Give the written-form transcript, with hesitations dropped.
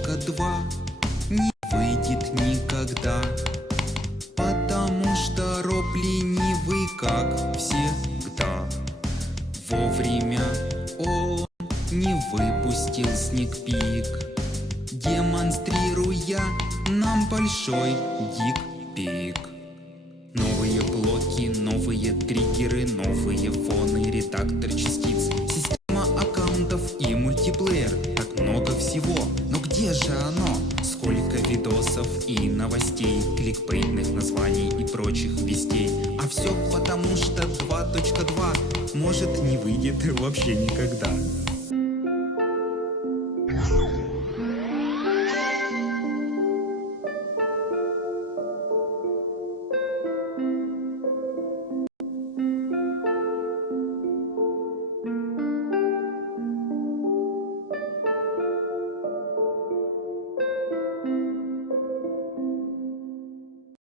2.2 не выйдет никогда, потому что Роб ленивый, как всегда. Вовремя он не выпустил сникпик, демонстрируя нам большой дикпик. Новые блоки, новые триггеры, новые фоны, редактор частиц, система аккаунтов и мультиплеер. Так много всего, но где же оно? Сколько видосов и новостей, кликбейтных названий и прочих вестей. А все потому что 2.2 может не выйдет вообще никогда.